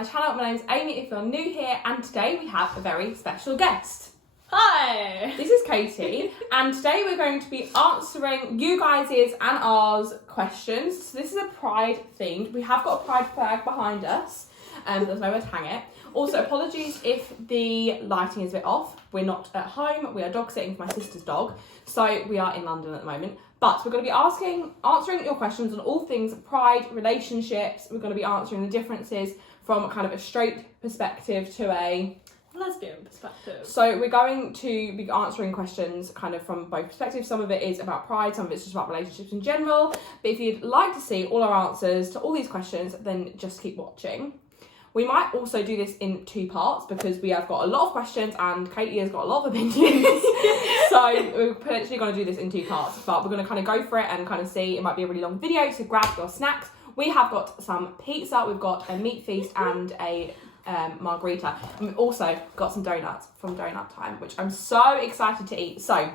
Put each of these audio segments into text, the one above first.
my channel. My name's Amy if you're new here, and today we have a very special guest. Hi! This is Katie, and today we're going to be answering you guys' and ours questions. So this is a Pride themed. We have got a Pride flag behind us, and there's nowhere to hang it. Also, apologies if the lighting is a bit off. We're not at home. We are dog sitting for my sister's dog, so we are in London at the moment. But we're going to be answering your questions on all things Pride, relationships. We're going to be answering the differences from kind of a straight perspective to a lesbian perspective. So we're going to be answering questions kind of from both perspectives. Some of it is about Pride, some of it's just about relationships in general. But if you'd like to see all our answers to all these questions, then just keep watching. We might also do this in two parts because we have got a lot of questions and Katie has got a lot of opinions. So we're potentially going to do this in two parts, but we're going to kind of go for it and kind of see. It might be a really long video, so grab your snacks. We have got some pizza, we've got a meat feast and a margarita. And we've also got some donuts from Donut Time, which I'm so excited to eat. So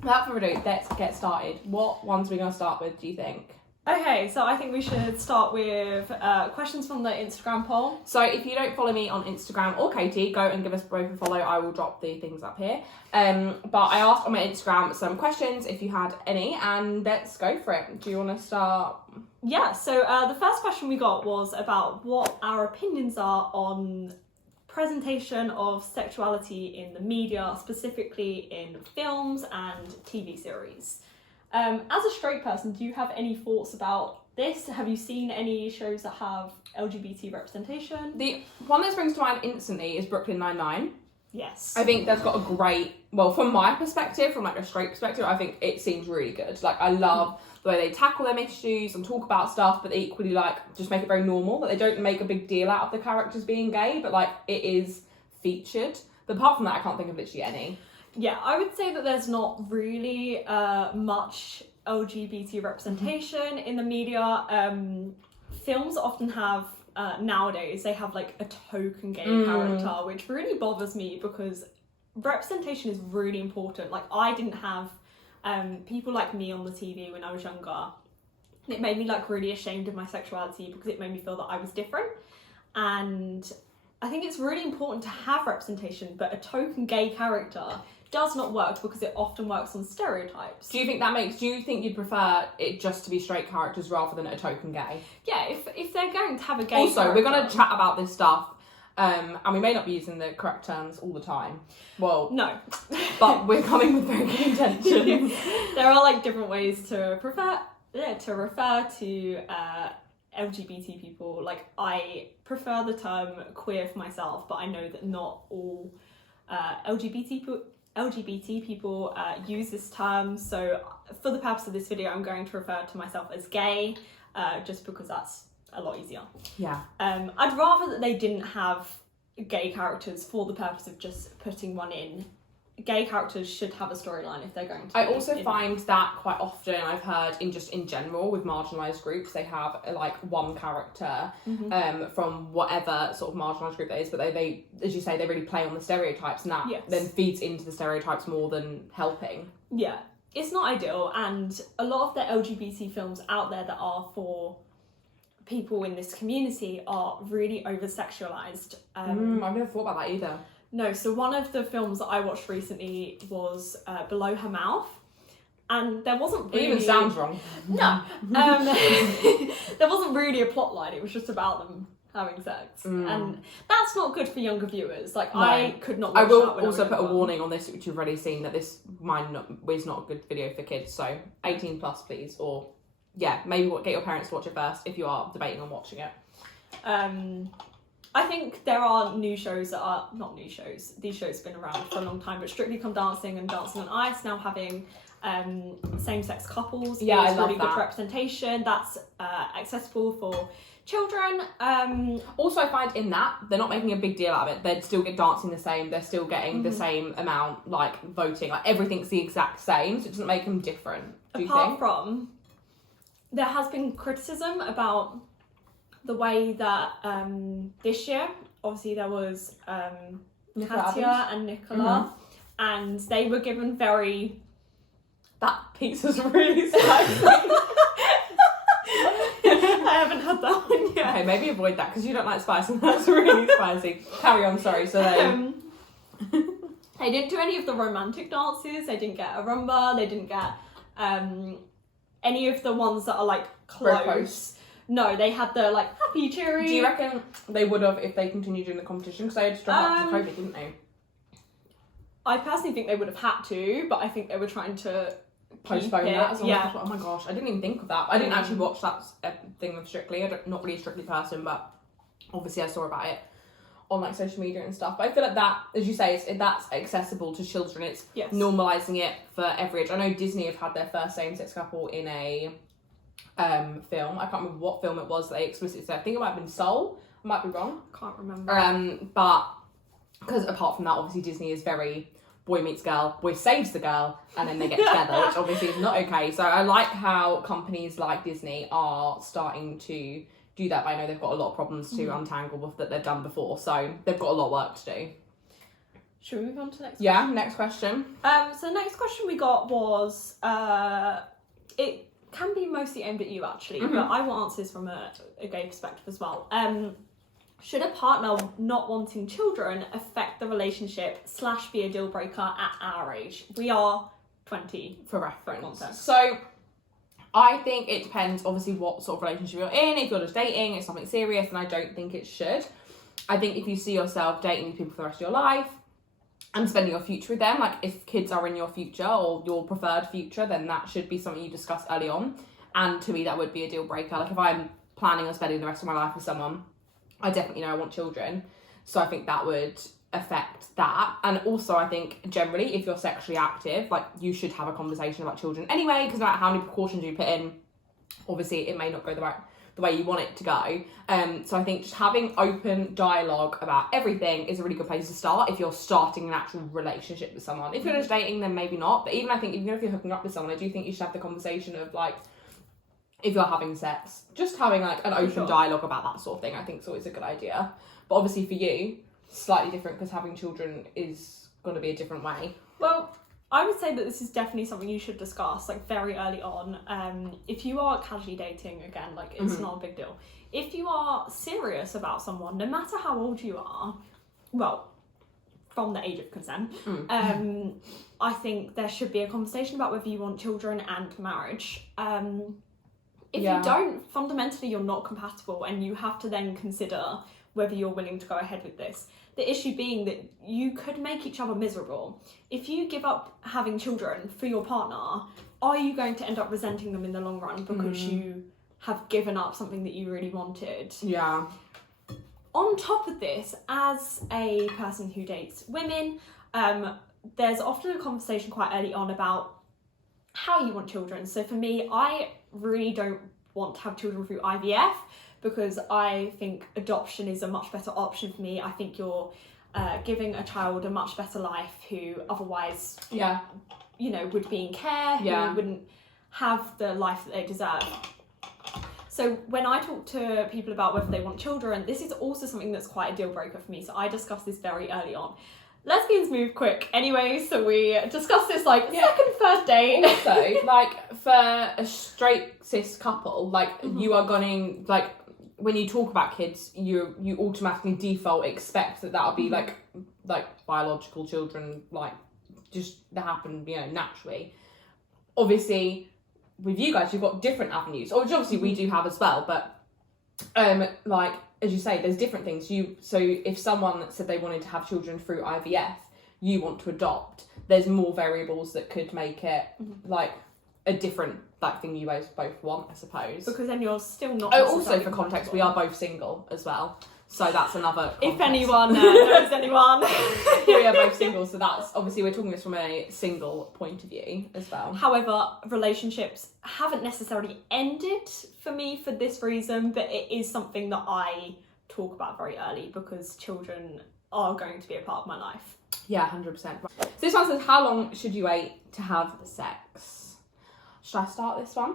without further ado, let's get started. What ones are we going to start with, do you think? Okay, so I think we should start with questions from the Instagram poll. So if you don't follow me on Instagram or Katie, go and give us both a follow. I will drop the things up here. But I asked on my Instagram some questions if you had any, and let's go for it. Do you want to start? Yeah, so the first question we got was about what our opinions are on presentation of sexuality in the media, specifically in films and TV series. As a straight person, do you have any thoughts about this? Have you seen any shows that have LGBT representation? The one that springs to mind instantly is Brooklyn Nine-Nine. Yes. I think that's got a great, well, from my perspective, from like a straight perspective, I think it seems really good. Like, I love the way they tackle them issues and talk about stuff, but they equally like just make it very normal. That they don't make a big deal out of the characters being gay, but like it is featured. But apart from that, I can't think of literally any. Yeah, I would say that there's not really much LGBT representation in the media. Films often have, nowadays, they have like a token gay character, which really bothers me because representation is really important. Like, I didn't have people like me on the TV when I was younger. It made me like really ashamed of my sexuality because it made me feel that I was different. And I think it's really important to have representation, but a token gay character does not work because it often works on stereotypes. Do you think you'd prefer it just to be straight characters rather than a token gay? Yeah, if they're going to have a gay also, character... we're going to chat about this stuff, and we may not be using the correct terms all the time. Well, no. But we're coming with very good intentions. There are like different ways to refer to LGBT people. Like, I prefer the term queer for myself, but I know that not all LGBT people use this term, so for the purpose of this video I'm going to refer to myself as gay, just because that's a lot easier. Yeah. I'd rather that they didn't have gay characters for the purpose of just putting one in. Gay characters should have a storyline if they're going to. I also find that quite often I've heard in general with marginalised groups, they have like one character from whatever sort of marginalised group that is, but they, as you say, they really play on the stereotypes, and that then feeds into the stereotypes more than helping. Yeah, it's not ideal, and a lot of the LGBT films out there that are for people in this community are really over-sexualised. I've never thought about that either. No, so one of the films that I watched recently was Below Her Mouth, and there wasn't really... It even sounds wrong. No. There wasn't really a plot line, it was just about them having sex. And that's not good for younger viewers. Like, no. I could not watch that. I will also put a warning on this, which you've already seen, that this is not a good video for kids, so 18 plus please, or yeah, maybe get your parents to watch it first if you are debating on watching it. I think there are new shows that are not new shows. These shows have been around for a long time, but Strictly Come Dancing and Dancing on Ice now having same-sex couples. Yeah, I love really that. Good representation. That's accessible for children. Also, I find in that they're not making a big deal out of it. They're still dancing the same. They're still getting the same amount, like voting. Like, everything's the exact same, so it doesn't make them different. Apart from, there has been criticism about the way that this year, obviously there was Katya and Nicola, and they were given very... That pizza's really spicy. I haven't had that one yet. Okay, maybe avoid that because you don't like spice and that's really spicy. Carry on, sorry. So they didn't do any of the romantic dances. They didn't get a rumba. They didn't get any of the ones that are like close. No, they had the like happy cheery. Do you reckon they would have if they continued doing the competition? Because they had to drop up to COVID, didn't they? I personally think they would have had to, but I think they were trying to postpone that as well. Yeah. Oh my gosh, I didn't even think of that. I didn't actually watch that thing with Strictly. I'm not really a Strictly person, but obviously I saw about it on like social media and stuff. But I feel like that, as you say, that's accessible to children. It's normalising it for every age. I know Disney have had their first same-sex couple in a film. I can't remember what film it was that they explicitly said. I think it might have been Soul. I might be wrong. Can't remember. But because apart from that, obviously Disney is very boy meets girl, boy saves the girl, and then they get together, which obviously is not okay. So I like how companies like Disney are starting to do that, but I know they've got a lot of problems to untangle with that they've done before, so they've got a lot of work to do. Should we move on to the next question? Yeah, next question. So the next question we got was, it can be mostly aimed at you actually, but I want answers from a gay perspective as well. Should a partner not wanting children affect the relationship / be a deal breaker at our age? We are 20. For reference. So I think it depends obviously what sort of relationship you're in. If you're just dating, it's something serious, and I don't think it should. I think if you see yourself dating these people for the rest of your life and spending your future with them, like if kids are in your future or your preferred future, then that should be something you discuss early on. And to me, that would be a deal breaker. Like if I'm planning on spending the rest of my life with someone, I definitely know I want children. So I think that would affect that. And also I think generally if you're sexually active, like you should have a conversation about children anyway, because no matter how many precautions you put in, obviously it may not go the way you want it to go. So I think just having open dialogue about everything is a really good place to start if you're starting an actual relationship with someone. If you're just dating, then maybe not. But even I think even if you're hooking up with someone, I do think you should have the conversation of like, if you're having sex, just having like an open dialogue about that sort of thing, I think is always a good idea. But obviously for you, slightly different because having children is going to be a different way. Well, I would say that this is definitely something you should discuss like very early on. If you are casually dating, again, like it's not a big deal. If you are serious about someone, no matter how old you are, well, from the age of consent, I think there should be a conversation about whether you want children and marriage. If you don't, fundamentally you're not compatible and you have to then consider whether you're willing to go ahead with this. The issue being that you could make each other miserable. If you give up having children for your partner, are you going to end up resenting them in the long run because you have given up something that you really wanted? Yeah. On top of this, as a person who dates women, there's often a conversation quite early on about how you want children. So for me, I really don't want to have children through IVF because I think adoption is a much better option for me. I think you're giving a child a much better life who otherwise, you know, would be in care, who wouldn't have the life that they deserve. So when I talk to people about whether they want children, this is also something that's quite a deal breaker for me. So I discuss this very early on. Lesbians move quick anyway, so we discuss this like second, first date. Also, like for a straight cis couple, like you are going like when you talk about kids, you automatically default expect that'll be like biological children, like just that happen, you know, naturally. Obviously, with you guys, you've got different avenues, which obviously we do have as well, but like as you say, there's different things. So if someone said they wanted to have children through IVF, you want to adopt, there's more variables that could make it like a different like thing you guys both want, I suppose. Because then you're still not. Oh, also for context, we are both single as well. So that's another context. If anyone knows anyone. We are both single, so that's obviously we're talking this from a single point of view as well. However, relationships haven't necessarily ended for me for this reason, but it is something that I talk about very early because children are going to be a part of my life. Yeah, 100%. So this one says, how long should you wait to have sex? Should I start this one?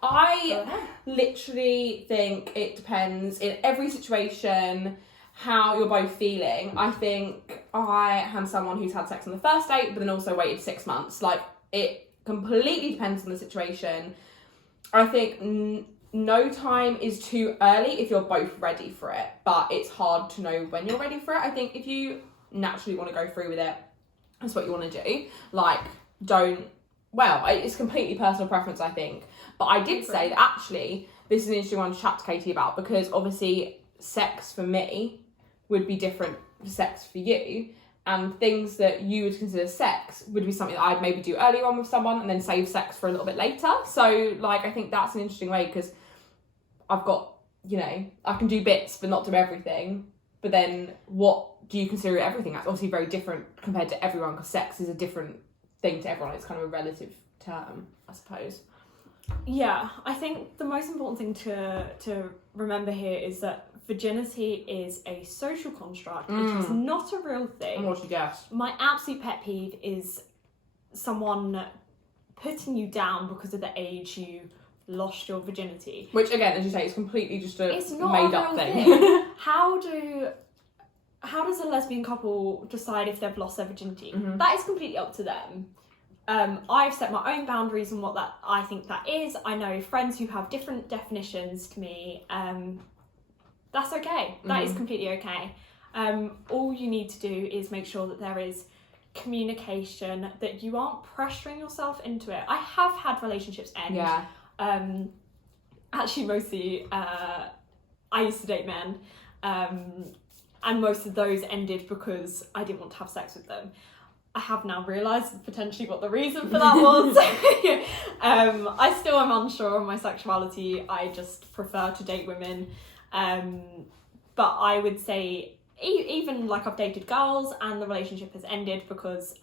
I literally think it depends in every situation how you're both feeling. I think I am someone who's had sex on the first date but then also waited 6 months. Like it completely depends on the situation. I think no time is too early if you're both ready for it, but it's hard to know when you're ready for it. I think if you naturally want to go through with it, that's what you want to do. Like, it's completely personal preference, I think. But I did say that actually, this is an interesting one to chat to Katie about, because obviously sex for me would be different to sex for you. And things that you would consider sex would be something that I'd maybe do earlier on with someone and then save sex for a little bit later. So, like, I think that's an interesting way, because I've got, I can do bits but not do everything. But then what do you consider everything? That's obviously very different compared to everyone, because sex is a different thing to everyone. It's kind of a relative term, I suppose. Yeah, I think the most important thing to remember here is that virginity is a social construct. It is not a real thing. What you guess? My absolute pet peeve is someone putting you down because of the age you lost your virginity. Which, again, as you say, is completely just It's not made a up real thing. How does a lesbian couple decide if they've lost their virginity? That is completely up to them. I've set my own boundaries on what that I think that is. I know friends who have different definitions to me. That's okay. That is completely okay. All you need to do is make sure that there is communication, that you aren't pressuring yourself into it. I have had relationships end. Yeah. Actually, mostly, I used to date men, and most of those ended because I didn't want to have sex with them. I have now realised potentially what the reason for that was. I still am unsure on my sexuality. I just prefer to date women. But I would say even like I've dated girls and the relationship has ended because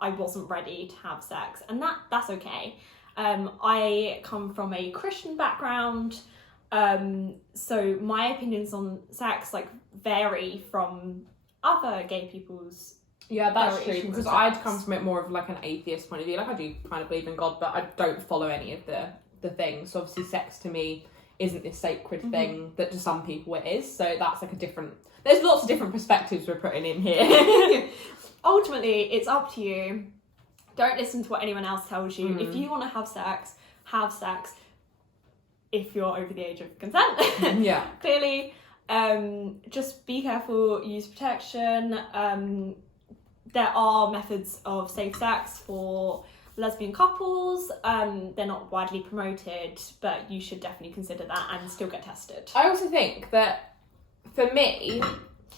I wasn't ready to have sex, and that's okay. I come from a Christian background, so my opinions on sex like vary from other gay people's. Yeah, that's true, variations because of I'd sex. come from it more of like an atheist point of view. Like, I do kind of believe in God, but I don't follow any of the things. So obviously sex to me isn't this sacred thing that to some people it is. So that's like there's lots of different perspectives we're putting in here. Ultimately, it's up to you. Don't listen to what anyone else tells you. If you want to have sex, have sex. If you're over the age of consent. Yeah. Clearly, just be careful, use protection. There are methods of safe sex for lesbian couples. They're not widely promoted, but you should definitely consider that and still get tested. I also think that for me,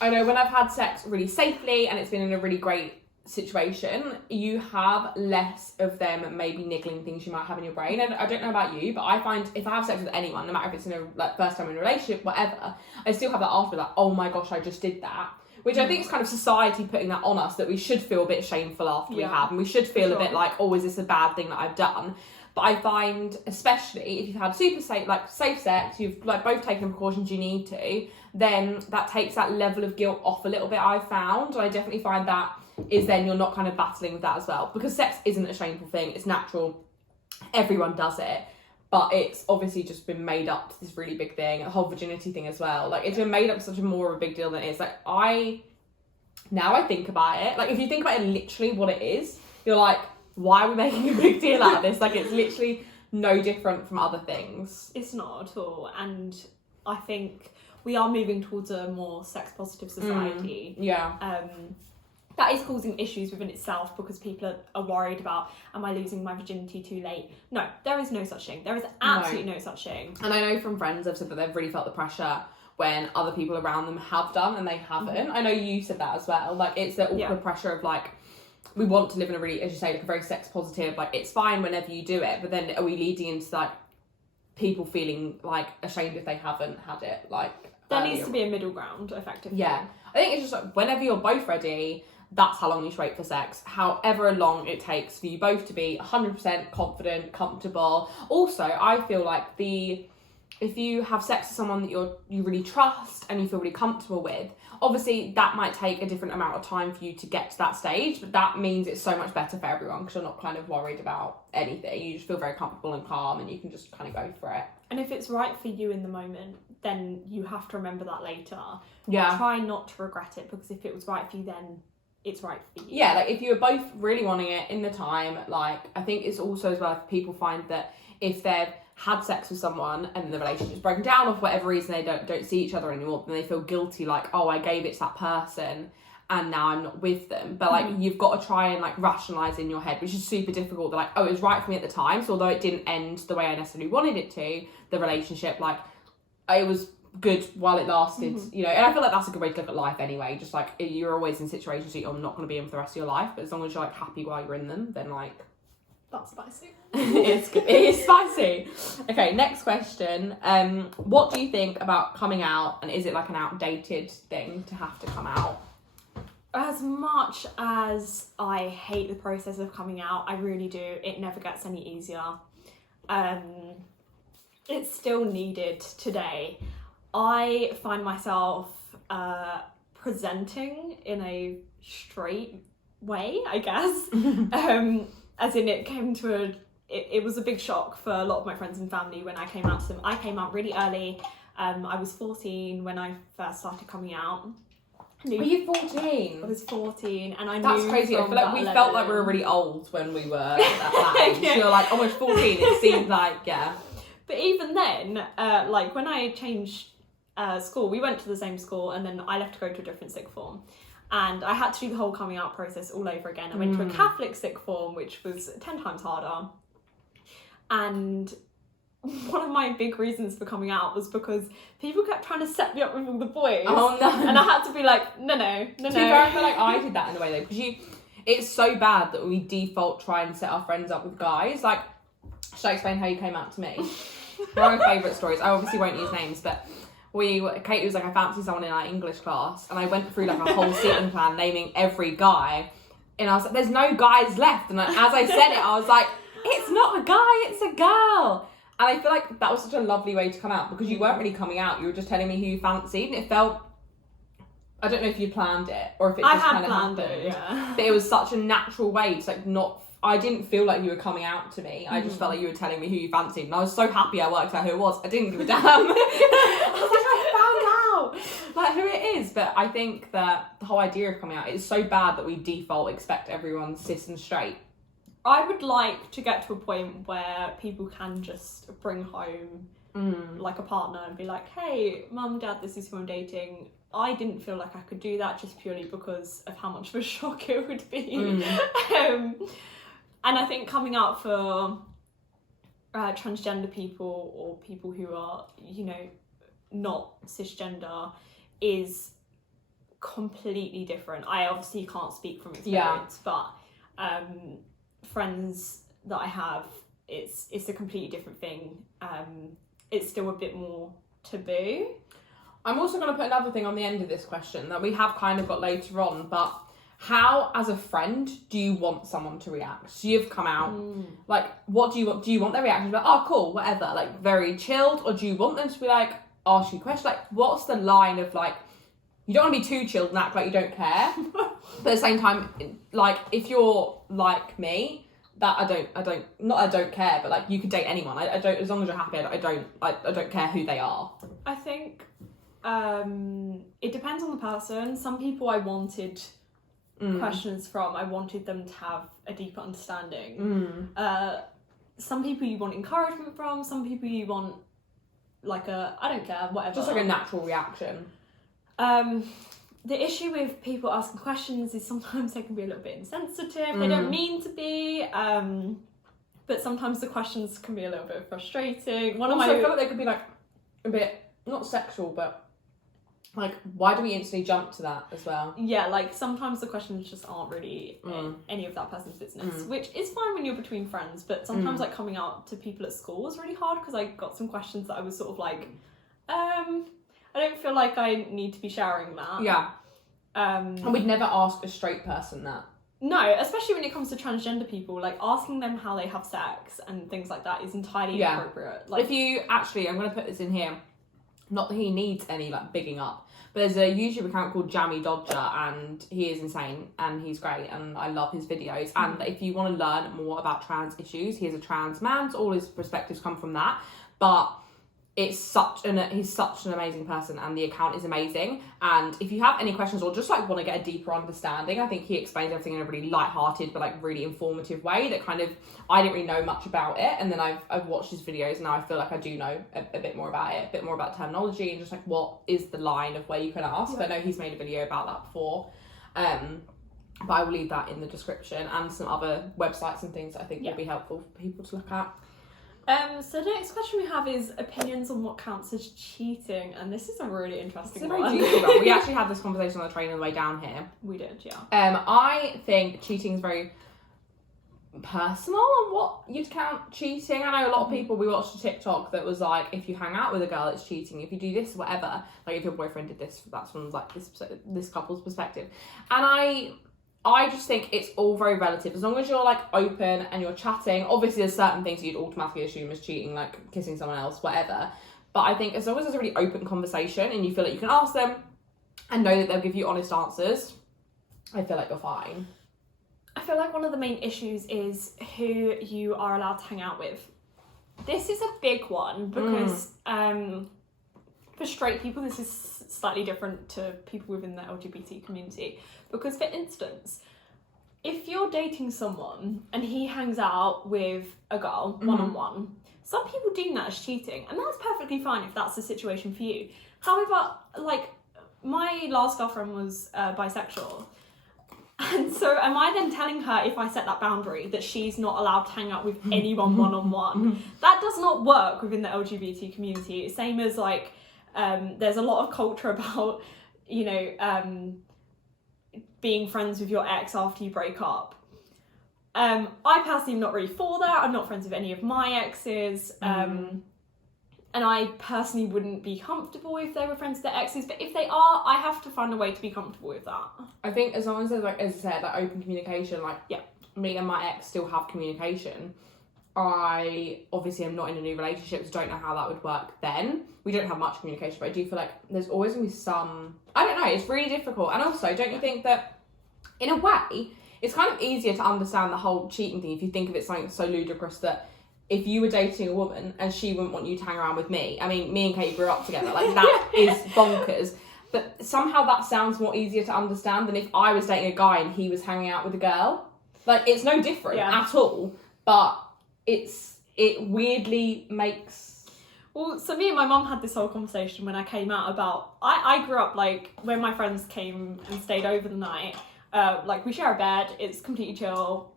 I know when I've had sex really safely and it's been in a really great situation, you have less of them maybe niggling things you might have in your brain. And I don't know about you, but I find if I have sex with anyone, no matter if it's in a first time in a relationship, whatever, I still have that after, like, oh my gosh, I just did that. Which I think is kind of society putting that on us, that we should feel a bit shameful after we have, and we should feel a bit like, oh, is this a bad thing that I've done? But I find, especially if you've had super safe sex, you've like both taken the precautions you need to, then that takes that level of guilt off a little bit, I've found. And I definitely find that is then you're not kind of battling with that as well, because sex isn't a shameful thing, it's natural, everyone does it. But it's obviously just been made up to this really big thing, a whole virginity thing as well. Like, it's been made up such a more of a big deal than it is. Like, now I think about it, like, if you think about it literally what it is, you're like, why are we making a big deal out of this? Like, it's literally no different from other things. It's not at all. And I think we are moving towards a more sex positive society. Yeah. That is causing issues within itself, because people are worried about, am I losing my virginity too late? No, there is no such thing. There is absolutely no such thing. And I know from friends I've said that they've really felt the pressure when other people around them have done and they haven't. I know you said that as well. Like, it's the awkward pressure of like, we want to live in a really, as you say, like a very sex positive, like, it's fine whenever you do it, but then are we leading into like people feeling like ashamed if they haven't had it? Like, there needs to be a middle ground, effectively. Yeah. I think it's just like, whenever you're both ready, that's how long you should wait for sex. However long it takes for you both to be 100% confident, comfortable. Also, I feel like if you have sex with someone that you really trust and you feel really comfortable with, obviously that might take a different amount of time for you to get to that stage, but that means it's so much better for everyone, because you're not kind of worried about anything. You just feel very comfortable and calm, and you can just kind of go for it. And if it's right for you in the moment, then you have to remember that later. Yeah. Try not to regret it, because if it was right for you then, it's right for you. Yeah, like if you were both really wanting it in the time, like, I think it's also as well if people find that if they've had sex with someone and the relationship's broken down, or for whatever reason they don't see each other anymore, then they feel guilty, like, oh, I gave it to that person and now I'm not with them. But like you've got to try and like rationalize in your head, which is super difficult. They're like, oh, it was right for me at the time, so although it didn't end the way I necessarily wanted it to, the relationship, like, it was good while it lasted, you know. And I feel like that's a good way to look at life anyway. Just like, you're always in situations that you're not going to be in for the rest of your life, but as long as you're like happy while you're in them, then like, that's spicy. It's good. It is spicy. Okay, next question. What do you think about coming out, and is it like an outdated thing to have to come out? As much as I hate the process of coming out, I really do. It never gets any easier. It's still needed today. I find myself presenting in a straight way, I guess. As in, it came to it was a big shock for a lot of my friends and family when I came out to them. I came out really early. I was 14 when I first started coming out. Were you 14? I was 14, and I That's knew. crazy. I feel like we 11. felt like we were really old when we were at that age. You're like almost 14. It seemed like, yeah. But even then, like when I changed school, we went to the same school, and then I left to go to a different sixth form. And I had to do the whole coming out process all over again. I went to a Catholic sixth form, which was 10 times harder. And one of my big reasons for coming out was because people kept trying to set me up with all the boys. Oh no. And I had to be like, no. To be fair, I feel like I did that in a way though, because it's so bad that we default try and set our friends up with guys. Like, should I explain how you came out to me? One of my favourite stories. I obviously won't use names, but Katie was like, I fancy someone in our English class, and I went through like a whole seating plan naming every guy, and I was like, there's no guys left, and like, as I said it, I was like, it's not a guy, it's a girl. And I feel like that was such a lovely way to come out, because you weren't really coming out, you were just telling me who you fancied, and it felt, I don't know if you planned it or if it just kind of happened. Yeah. But it was such a natural way to like not. I didn't feel like you were coming out to me. I just felt like you were telling me who you fancied, and I was so happy I worked out who it was. I didn't give a damn. I was like, I found out like who it is. But I think that the whole idea of coming out is so bad that we default expect everyone cis and straight. I would like to get to a point where people can just bring home like a partner and be like, hey, mum, dad, this is who I'm dating. I didn't feel like I could do that just purely because of how much of a shock it would be. And I think coming out for transgender people or people who are, you know, not cisgender is completely different. I obviously can't speak from experience, but friends that I have, it's a completely different thing. It's still a bit more taboo. I'm also going to put another thing on the end of this question that we have kind of got later on, but how, as a friend, do you want someone to react? So you've come out, like, what do you want? Do you want their reaction to be like, oh, cool, whatever, like, very chilled? Or do you want them to be like, ask you questions? Like, what's the line of, like, you don't want to be too chilled and act like you don't care, but at the same time, like, if you're like me, that I don't care, but, like, you could date anyone. I don't, as long as you're happy, I don't care who they are. I think it depends on the person. Some people I wanted questions from, I wanted them to have a deeper understanding. Some people you want encouragement from, some people you want like a, I don't care, whatever. Just like a natural reaction. The issue with people asking questions is sometimes they can be a little bit insensitive. They don't mean to be, but sometimes the questions can be a little bit frustrating. I feel like they could be like a bit, not sexual, but like, why do we instantly jump to that as well? Yeah, like, sometimes the questions just aren't really any of that person's business, which is fine when you're between friends, but sometimes, like, coming out to people at school was really hard, because I got some questions that I was sort of like, I don't feel like I need to be sharing that. Yeah. And we'd never ask a straight person that. No, especially when it comes to transgender people, like, asking them how they have sex and things like that is entirely inappropriate. Like, if you, actually, I'm going to put this in here, not that he needs any, like, bigging up, but there's a YouTube account called Jammy Dodger, and he is insane, and he's great, and I love his videos. And if you want to learn more about trans issues, he is a trans man, so all his perspectives come from that. But he's such an amazing person, and the account is amazing. And if you have any questions or just like want to get a deeper understanding, I think he explains everything in a really light-hearted but like really informative way that kind of, I didn't really know much about it, and then I've watched his videos and now I feel like I do know a bit more about it, a bit more about terminology and just like what is the line of where you can ask. I know he's made a video about that before, but I will leave that in the description, and some other websites and things that I think will be helpful for people to look at. So the next question we have is opinions on what counts as cheating, and this is a really interesting one. We actually had this conversation on the train on the way down here. We did, yeah. I think cheating is very personal on what you'd count cheating. I know a lot of people, we watched a TikTok that was like, if you hang out with a girl, it's cheating. If you do this, whatever, like if your boyfriend did this, that's from like this couple's perspective. And I just think it's all very relative. As long as you're like open and you're chatting, obviously there's certain things you'd automatically assume as cheating, like kissing someone else, whatever. But I think as long as there's a really open conversation and you feel like you can ask them and know that they'll give you honest answers, I feel like you're fine. I feel like one of the main issues is who you are allowed to hang out with. This is a big one because for straight people, this is slightly different to people within the LGBT community. Because, for instance, if you're dating someone and he hangs out with a girl one-on-one, some people deem that as cheating, and that's perfectly fine if that's the situation for you. However, like, my last girlfriend was bisexual, and so am I then telling her, if I set that boundary, that she's not allowed to hang out with anyone one-on-one? That does not work within the LGBT community. Same as, like, there's a lot of culture about, you know, being friends with your ex after you break up. I personally am not really for that. I'm not friends with any of my exes. And I personally wouldn't be comfortable if they were friends with their exes. But if they are, I have to find a way to be comfortable with that. I think as long as there's, like, as I said, like open communication, like, me and my ex still have communication. I obviously am not in a new relationship, so don't know how that would work then. We don't have much communication, but I do feel like there's always going to be some... I don't know, it's really difficult. And also, don't you think that, in a way, it's kind of easier to understand the whole cheating thing if you think of it something so ludicrous that if you were dating a woman and she wouldn't want you to hang around with me, I mean, me and Katie grew up together, like, that is bonkers. But somehow that sounds more easier to understand than if I was dating a guy and he was hanging out with a girl. Like, it's no different at all, but it weirdly makes... Well, so me and my mum had this whole conversation when I came out about... I grew up, like, when my friends came and stayed over the night, like, we share a bed, it's completely chill,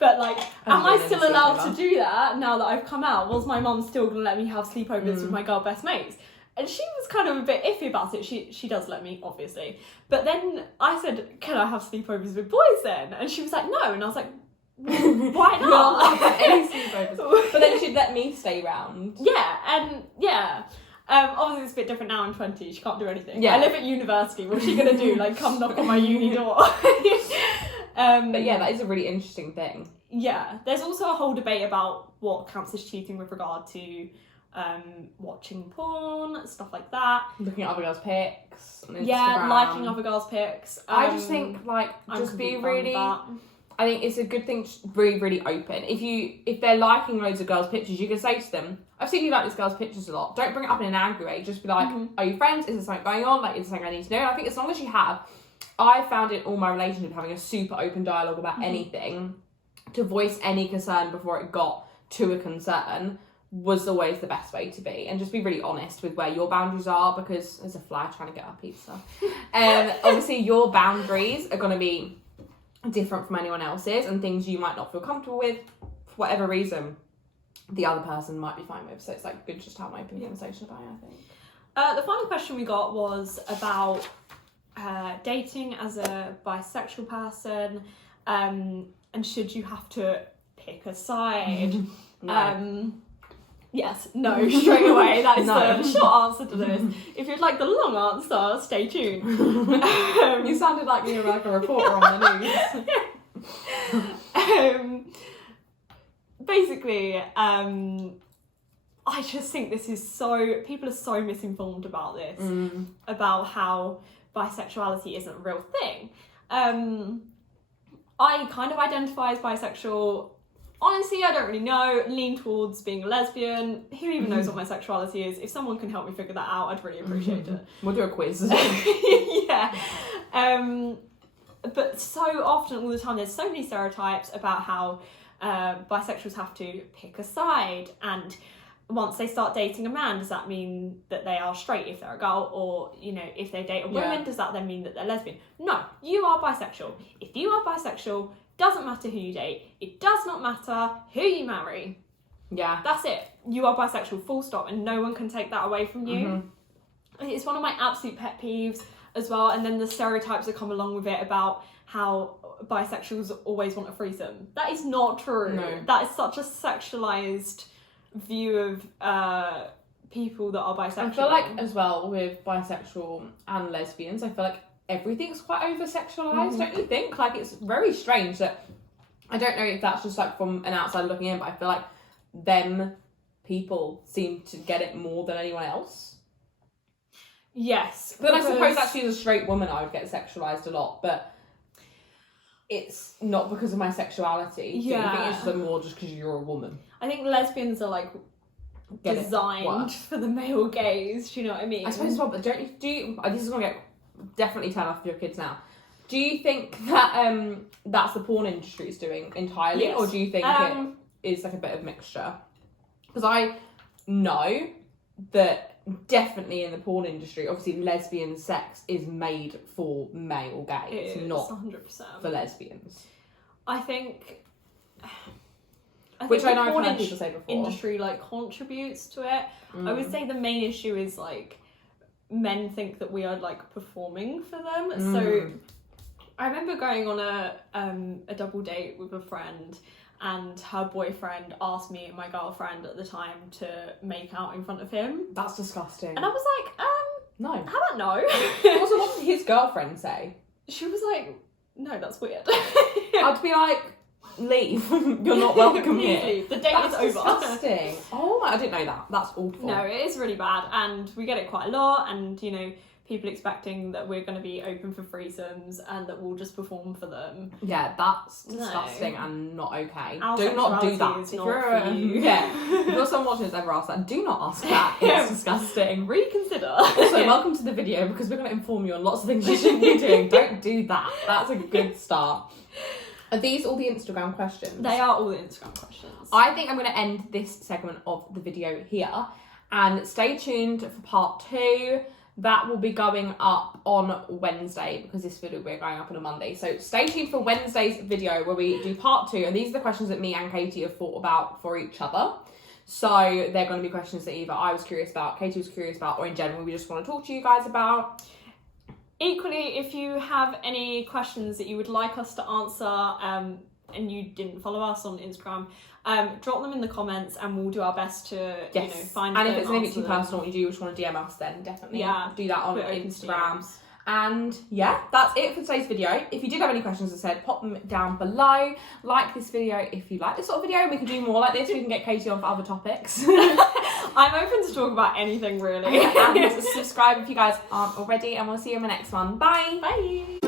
but, like, am I still allowed to do that now that I've come out? Was my mum still going to let me have sleepovers with my girl best mates? And she was kind of a bit iffy about it. She does let me, obviously. But then I said, can I have sleepovers with boys then? And she was like, no. And I was like, why not? Any sleepovers. But then she'd let me stay round. Obviously it's a bit different now. I'm 20, she can't do anything. I live at university, what's she gonna do? Like, come knock on my uni door? But yeah, that is a really interesting thing. Yeah, there's also a whole debate about what counts as cheating with regard to watching porn, stuff like that. Looking at other girls' pics on Instagram. Yeah, liking other girls' pics. I just think, like, just be really... I think it's a good thing to be really open. If they're liking loads of girls' pictures, you can say to them, I've seen you like this girl's pictures a lot. Don't bring it up in an angry way. Just be like, are you friends? Is there something going on? Like, is there something I need to know? And I think as long as you have, I found in all my relationships having a super open dialogue about anything, to voice any concern before it got to a concern, was always the best way to be. And just be really honest with where your boundaries are, because there's a fly trying to get our pizza. Obviously, your boundaries are going to be different from anyone else's, and things you might not feel comfortable with for whatever reason the other person might be fine with. So it's like good just to have an open conversation about it, I think. The final question we got was about dating as a bisexual person, and should you have to pick a side? No. Yes, no, straight away. That is the short answer to this. If you'd like the long answer, stay tuned. You sounded like you were like a reporter on the news. Basically, I just think this is so... People are so misinformed about this, about how bisexuality isn't a real thing. I kind of identify as bisexual. honestly, I don't really know. Lean towards being a lesbian. Who even knows what my sexuality is? If someone can help me figure that out, I'd really appreciate it. We'll do a quiz. Yeah. But so often, all the time, there's so many stereotypes about how bisexuals have to pick a side, and once they start dating a man, does that mean that they are straight if they're a girl? Or, you know, if they date a woman, does that then mean that they're lesbian? No, you are bisexual. If you are bisexual, doesn't matter who you date. It does not matter who you marry. Yeah. That's it. You are bisexual, full stop, and no one can take that away from you. It's one of my absolute pet peeves as well. And then the stereotypes that come along with it about how bisexuals always want a threesome. That is not true. No. That is such a sexualized view of people that are bisexual. I feel like as well with bisexual and lesbians, I feel like everything's quite over-sexualized, don't you think? Like, it's very strange that, I don't know if that's just like from an outside looking in, but I feel like them people seem to get it more than anyone else. Yes. But I suppose actually as a straight woman I would get sexualized a lot, but it's not because of my sexuality. Yeah. I think it's just more just because you're a woman. I think lesbians are like designed for the male gaze, do you know what I mean? Mm. I suppose as well, but do you this is going to get definitely turn off your kids now. Do you think that that's the porn industry is doing entirely, Yes. or do you think it is like a bit of mixture? Because I know that definitely in the porn industry, obviously lesbian sex is made for male gaze, not 100%. for lesbians. I think Which I know the I've porn heard people say before. industry like contributes to it. I would say the main issue is like men think that we are like performing for them. So I remember going on a double date with a friend, and her boyfriend asked me and my girlfriend at the time to make out in front of him. That's disgusting. And I was like, No. how about no? Also, what did his girlfriend say? She was like, no, that's weird. I'd be like, leave. You're not welcome Please here. leave. The date That's is over. disgusting. Oh my, I didn't know that. That's awful. No, it is really bad, and we get it quite a lot, and you know, people expecting that we're going to be open for threesomes and that we'll just perform for them. Yeah, that's disgusting and not okay. Our Do not do sexuality that. is If not you're for you. if you're someone watching this ever asked that, do not ask that. It's disgusting. Reconsider. Also, welcome to the video because we're going to inform you on lots of things you shouldn't be doing. Don't do that. That's a good start. Are these all the Instagram questions? They are all the Instagram questions. I think I'm going to end this segment of the video here, and stay tuned for part 2. That will be going up on Wednesday because this video we're going up on a Monday. So stay tuned for Wednesday's video where we do part 2. And these are the questions that me and Katie have thought about for each other. So they're going to be questions that either I was curious about, Katie was curious about, or in general we just want to talk to you guys about. Equally, if you have any questions that you would like us to answer and you didn't follow us on Instagram, drop them in the comments and we'll do our best to find them. And if it's a little bit too them. personal and you do just want to DM us, then definitely do that on Put it open Instagram. DMs. And yeah, that's it for today's video. If you did have any questions, as I said, pop them down below. Like this video if you like this sort of video. We can do more like this. We can get Katie on for other topics. I'm open to talk about anything really. And subscribe if you guys aren't already, and we'll see you in the next one. Bye. Bye.